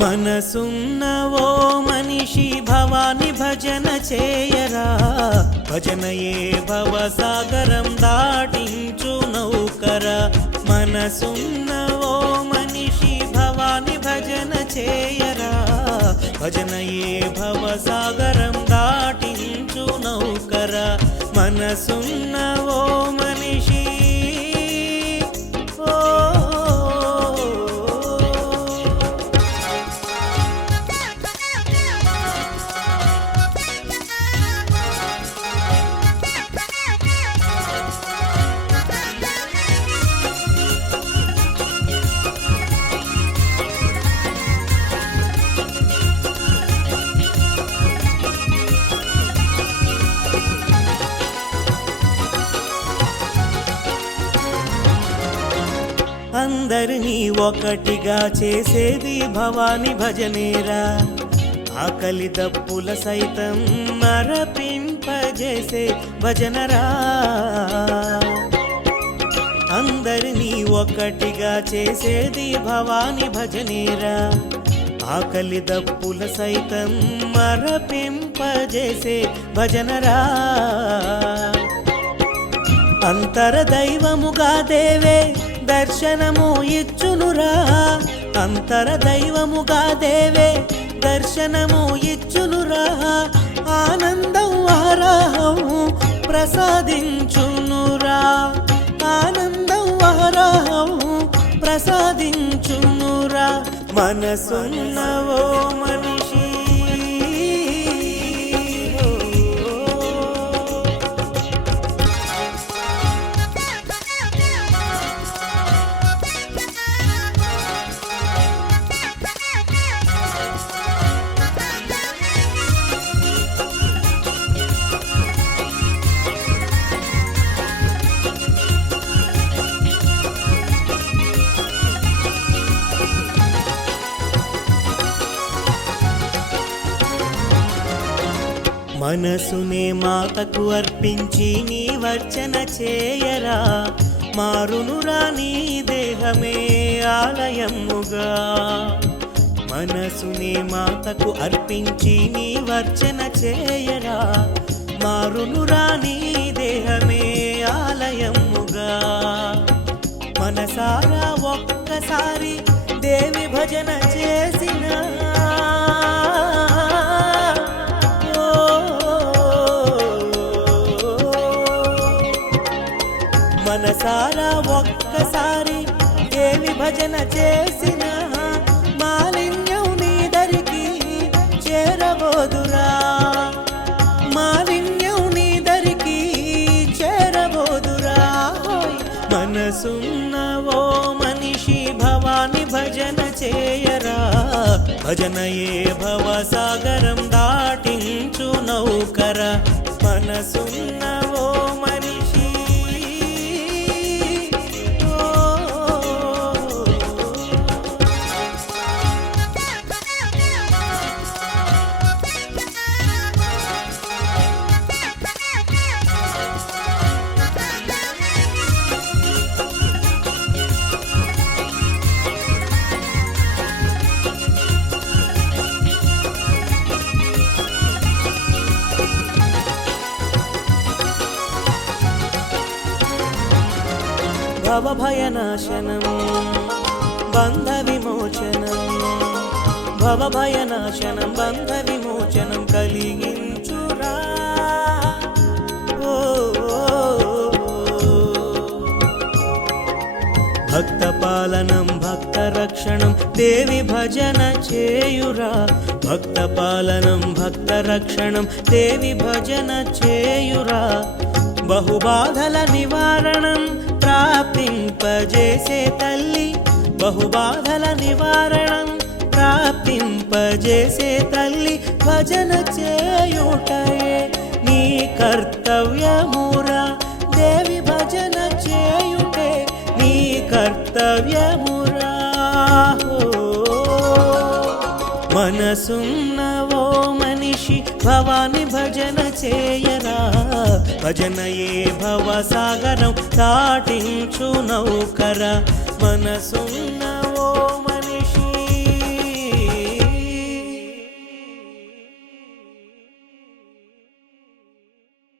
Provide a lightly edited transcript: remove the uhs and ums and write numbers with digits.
మనసున్న ఓ మనిషి భవాని భజన చేయరా, భజనయే భవసాగరం దాటించు నౌకరా. మనసున్న ఓ మనిషి భవాని భజన చేయరా, భజనయే భవసాగరం దాటించు నౌకరా. మనసున్న ఓ మనిషి అందరినీ ఒకటిగా చేసేది భవాని భజనేరా. ఆకలి దప్పుల సైతం మరపింపజేసే భజనరా. అందరినీ ఒకటిగా చేసేది భవాని భజనేరా. ఆకలి దప్పుల సైతం మరపింపజేసే భజనరా. అంతర దైవముగా దేవే దర్శనము ఇచ్చునురా. అంతర దైవముగా దేవే దర్శనము ఇచ్చునురా. ఆనందం ఆరాహము ప్రసాదించునురా. ఆనందం ఆరాహము ప్రసాదించునురా. మనసున్న ఓ మనిషి మనసునే మాతకు అర్పించి నీ వర్చన చేయరా. మారునురా నీ దేహమే ఆలయముగా. మనసునే మాతకు అర్పించి నీ వర్చన చేయరా. మారునురా నీ దేహమే ఆలయముగా. మనసారా ఒక్కసారి దేవి భజన చేసిన మనసారా ఒక్కసారి దేవి భజన చేసిన మాలిన్యం నీ దరికి చేరబోదురా. మాలిన్యం నీ దరికి చేరబోదురా. మనసున్న ఓ మనిషి భవాని భజన చేయరా. భజనయే భవసాగరం దాటించు నౌకరా. మనసున్న ఓ మనిషి భవభయనాశనం బంధ విమోచనం. భవభయనాశనం బంధ విమోచనం కలిగించురా. భక్త పాలనం భక్త రక్షణం దేవి భజన చేయురా. భక్త పాలనం భక్త రక్షణం దేవి భజన చేయురా. బహుబాధల నివారణం ప్రాప్తింపజేసే తల్లి. బహుబాధల నివారణం ప్రాప్తింపజేసే తల్లి. భజన చేయుటయే నీ కర్తవ్యమురా. దేవి భజన చేయుటే నీ కర్తవ్యమురా. మనసున్న ఓ మనిషి భవాని భజన చేయరా. భజనయే భవసాగరం దాటించు నౌకరా. మనసున్న ఓ మనిషి